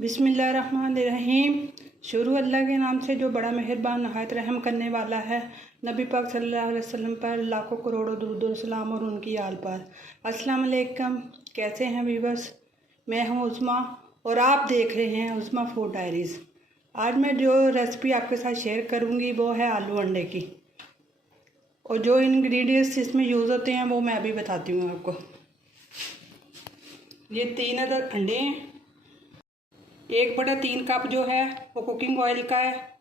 बिस्मिल्लाहिर्रहमानिर्रहीम। शुरू अल्लाह के नाम से जो बड़ा मेहरबान नहायत रहम करने वाला है। नबी पाक सल्लल्लाहु अलैहि वसल्लम पर लाखों करोड़ों दुरूद और सलाम और उनकी आल पर। अस्सलाम वालेकुम, कैसे हैं व्यूअर्स? मैं हूं उस्मा और आप देख रहे हैं उस्मा फूड डायरीज़। आज मैं जो रेसिपी आपके साथ शेयर करूंगी वो है आलू अंडे की, और जो इंग्रेडिएंट्स इसमें यूज़ होते हैं वो मैं अभी बताती हूँ आपको। ये 3 अदद अंडे हैं, 1/3 कप जो है वो कुकिंग ऑयल का है।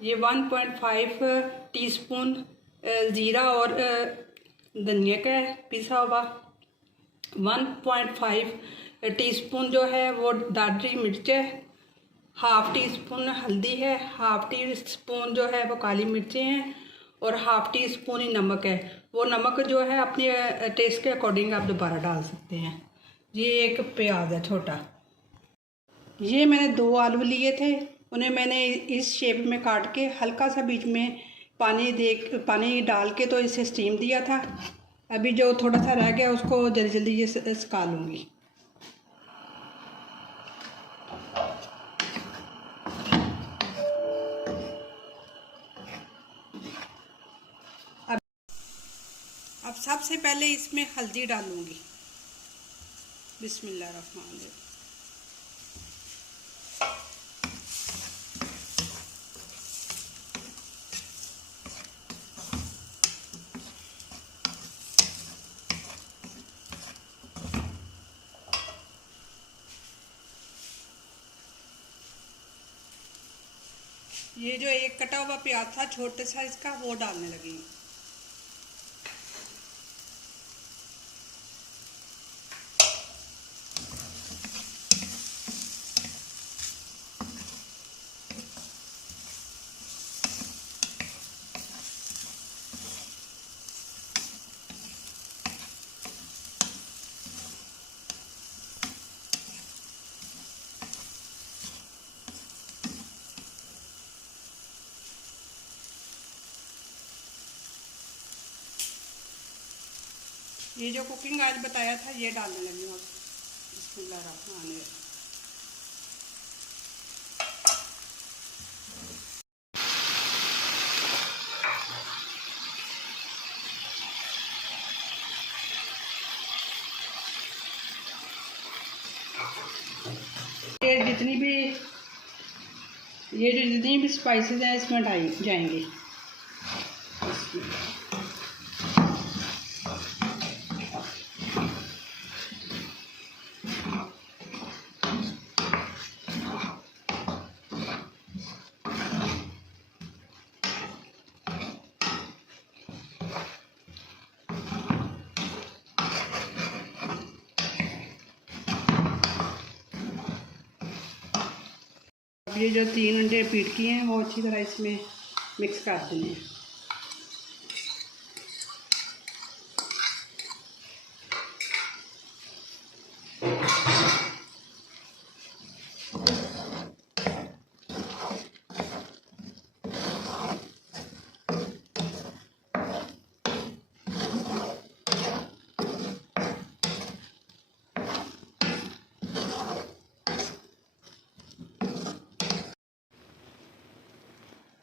ये 1.5 टीस्पून ज़ीरा और धनिया का है पिसा हुआ। 1.5 टीस्पून जो है वो दादरी मिर्च है। हाफ़ टी स्पून हल्दी है, हाफ़ टी स्पून जो है वो काली मिर्चें हैं, और हाफ़ टी स्पून ही नमक है। वो नमक जो है अपने टेस्ट के अकॉर्डिंग आप दोबारा डाल सकते हैं। ये एक प्याज है छोटा। ये मैंने 2 आलू लिए थे, उन्हें मैंने इस शेप में काट के हल्का सा बीच में पानी डाल के तो इसे स्टीम दिया था। अभी जो थोड़ा सा रह गया उसको जल्दी जल्दी ये सुखा लूँगी। अब सबसे पहले इसमें हल्दी डालूँगी। बिस्मिल्लाहिर्रहमानिर्रहीम। ये जो एक कटा हुआ प्याज था छोटे साइज का वो डालने लगी। ये जो कुकिंग ऑयल बताया था ये डालने लगी हूँ। बिस्मिल्लाहिर्रहमानिर्रहीम। ये जो जितनी भी स्पाइसेस हैं इसमें डाल जाएंगे। ये जो 3 अंडे बीट किए हैं वो अच्छी तरह इसमें मिक्स कर देंगे।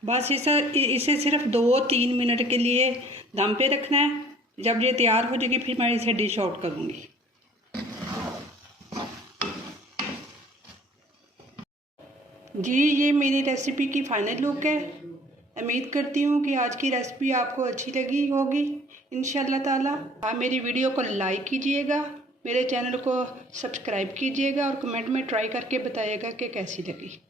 बस इसे सिर्फ 2-3 मिनट के लिए दम पे रखना है। जब ये तैयार हो जाएगी फिर मैं इसे डिश आउट करूँगी। जी, ये मेरी रेसिपी की फाइनल लुक है। उम्मीद करती हूँ कि आज की रेसिपी आपको अच्छी लगी होगी इंशाल्लाह ताला। आप मेरी वीडियो को लाइक कीजिएगा, मेरे चैनल को सब्सक्राइब कीजिएगा और कमेंट में ट्राई करके बताइएगा कि कैसी लगी।